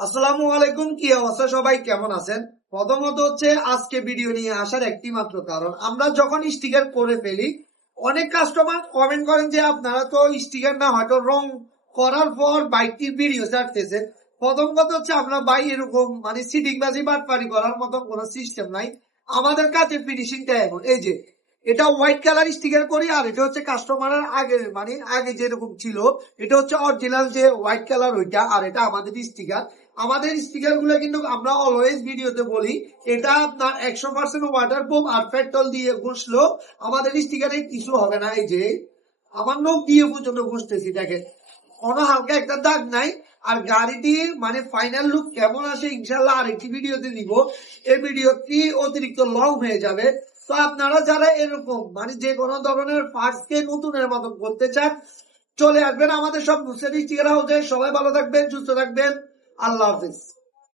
আসসালামু আলাইকুম, কি অবস্থা? সবাই কেমন আছেন? প্রথমত হচ্ছে আজকে ভিডিও নিয়ে আসার একটি মাত্র কারণ, আমরা যখন স্টিকার করে ফেলি অনেক কাস্টমার কমেন্ট করেন যে আপনারা তো স্টিকার না হয়তো রং করার পর বাইকটির ভিডিও ছাড়তেছেন। প্রথম কথা হচ্ছে আমরা বাই এরকম মানে সিটিং বাজি বাটপারি করার মতো কোনো সিস্টেম নাই। আমাদের কাছে ফিনিশিংটা এখন এই যে এটা হোয়াইট কালার স্টিকার করি, আর এটা হচ্ছে কাস্টমারের আগে মানে আগে যেরকম ছিল এটা হচ্ছে অরিজিনাল যে হোয়াইট কালার ওইটা, আর এটা আমাদের স্টিকার। আমাদের স্টিকার গুলো কিন্তু আমরা অলওয়েজ ভিডিওতে বলি এটা আপনার 100% ওয়াটার প্রুফ, আর পেট্রোল দিয়ে ঘষলো আমাদের স্টিকারে কিছু হবে না। এই যে আমার নখ দিয়ে পর্যন্ত ঘষতেছি, দেখেন কোনো হালকা একটা দাগ নাই। আর গাড়িটির মানে ফাইনাল লুক কেমন আসে ইনশাল্লাহ আরেকটি ভিডিওতে দিব। এই ভিডিওটি অতিরিক্ত লং হয়ে যাবে। তো আপনারা যারা এরকম মানে যে কোনো ধরনের পার্টস কে নতুনের মতন করতে চান চলে আসবেন আমাদের সব মুসেরি স্টিকার হাউসে। সবাই ভালো থাকবেন, সুস্থ থাকবেন, আল্লাহ হাফিজ।